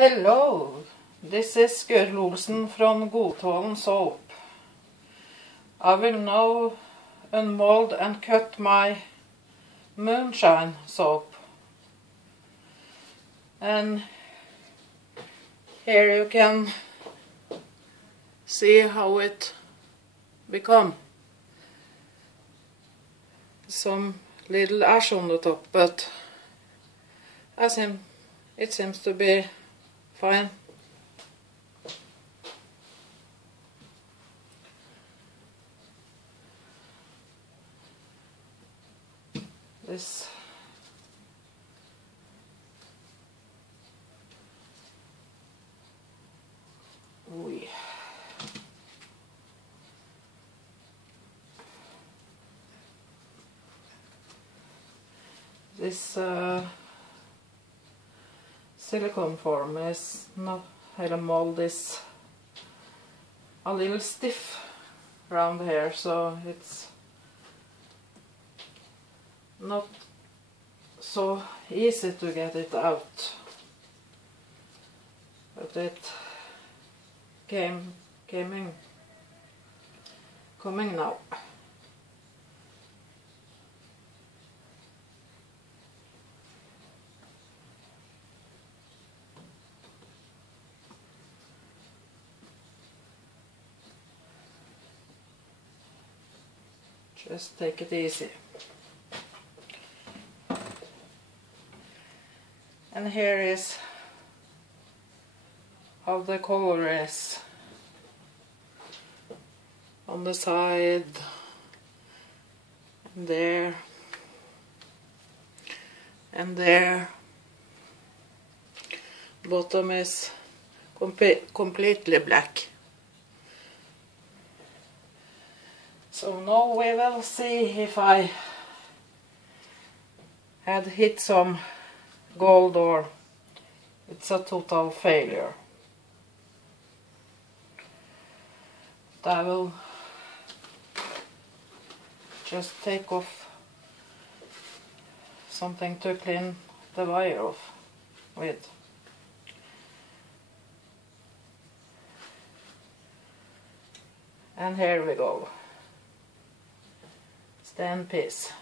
Hello, this is Gøril Olsen from Godtålen Soap. I will now unmold and cut my moonshine soap. And here you can see how it become. Some little ash on the top, but it seems to be fine. This silicone form is not, the mold is a little stiff around here, so it's not so easy to get it out, but it coming now. Just take it easy. And here is how the color is on the side, and there, and there. Bottom is completely black. So now we will see if I had hit some gold or it's a total failure. But I will just take off something to clean the wire off with. And here we go. Stand piece.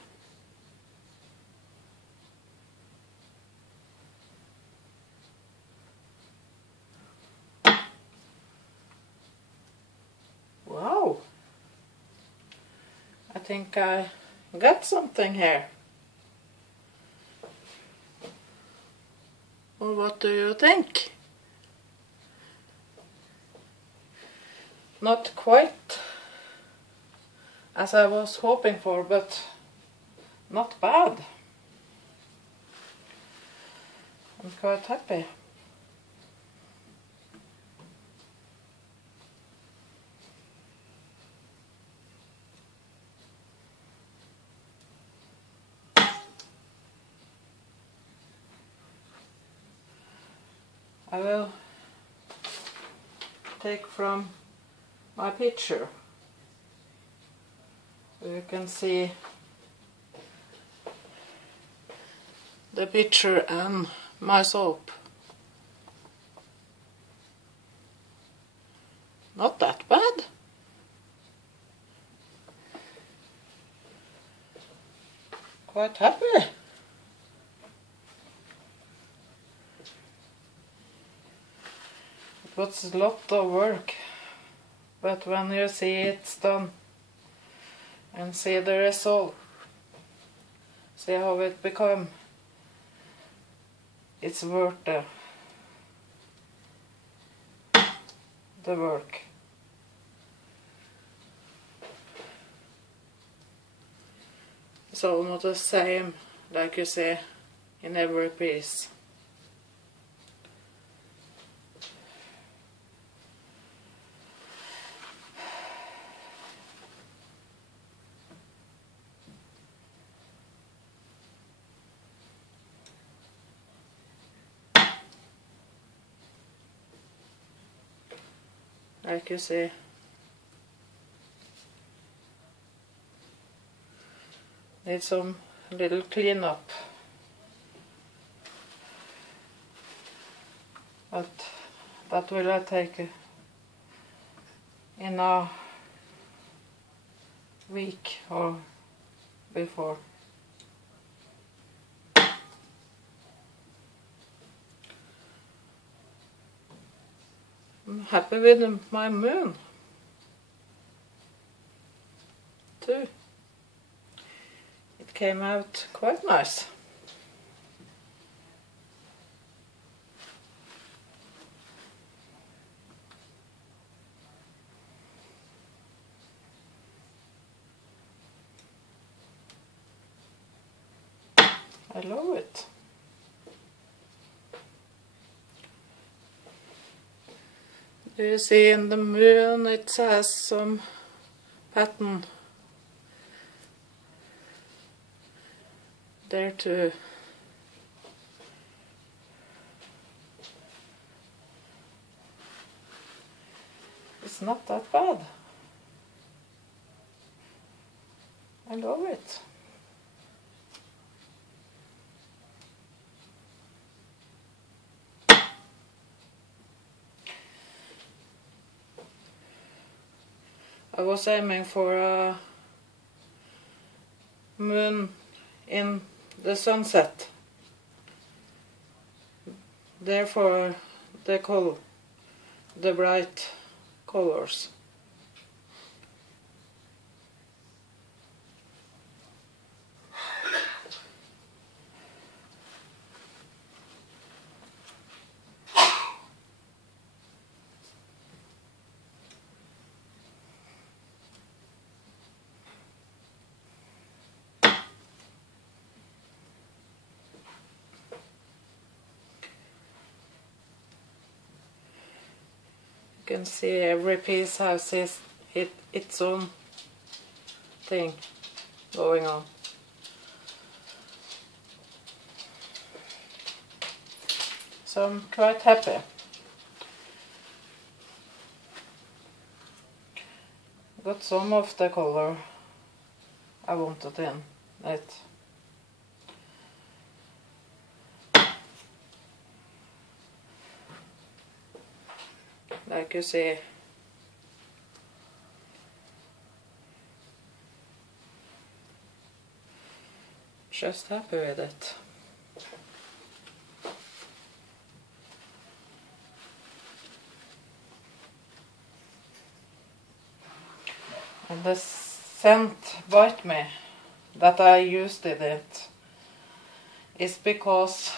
Wow! I think I got something here. Well, what do you think? Not quite as I was hoping for, but not bad. I'm quite happy. I will take from my picture. You can see the picture and my soap. Not that bad. Quite happy. It was a lot of work, but when you see it's done and see the result, see how it become, it's worth the work. It's almost the same like you see in every piece. Like you see. Need some little cleanup. but that will I take in a week or before. I'm happy with my moon too. It came out quite nice. I love it. Do you see in the moon it has some pattern there too? It's not that bad. I love it. I was aiming for a moon in the sunset. Therefore they call the bright colors. You can see every piece has its own thing going on. So I'm quite happy. Got some of the color I wanted in it. Like you see, just happy with it. And the scent Bite Me that I used in it is because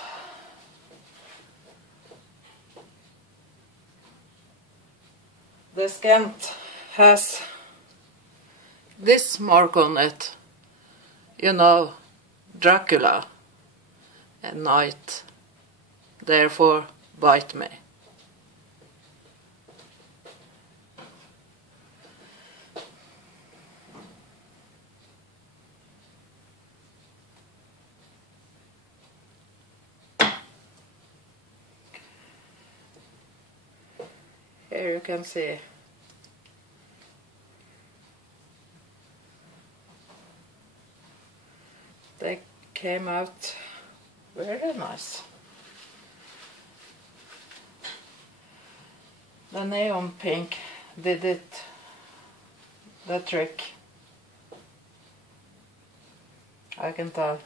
the scent has this mark on it, you know, Dracula at night, therefore bite me. Here you can see they came out very nice. The neon pink did the trick, I can tell.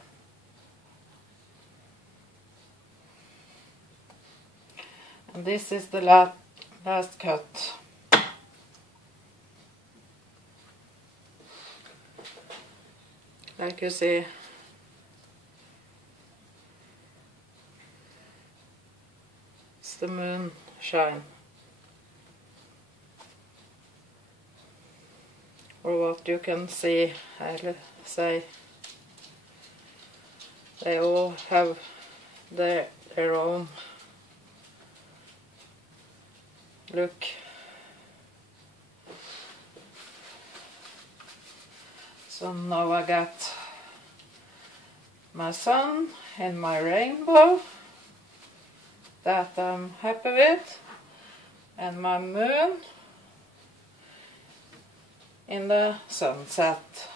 And this is the last cut. Like you see, it's the moonshine, or what you can see. I'll say they all have their own look. So now I got my sun and my rainbow that I'm happy with, and my moon in the sunset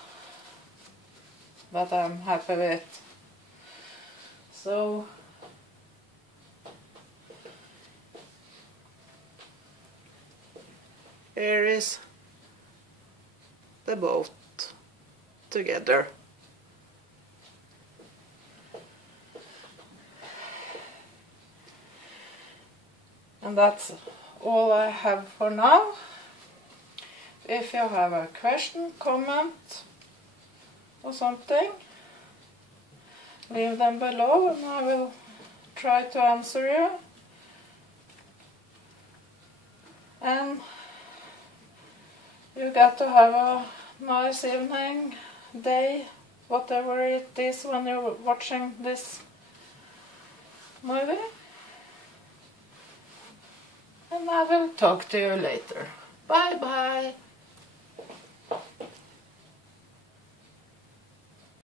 that I'm happy with. So here is the boat together. And that's all I have for now. If you have a question, comment or something, leave them below and I will try to answer you. And you got to have a nice evening, day, whatever it is when you're watching this movie. And I will talk to you later. Bye bye.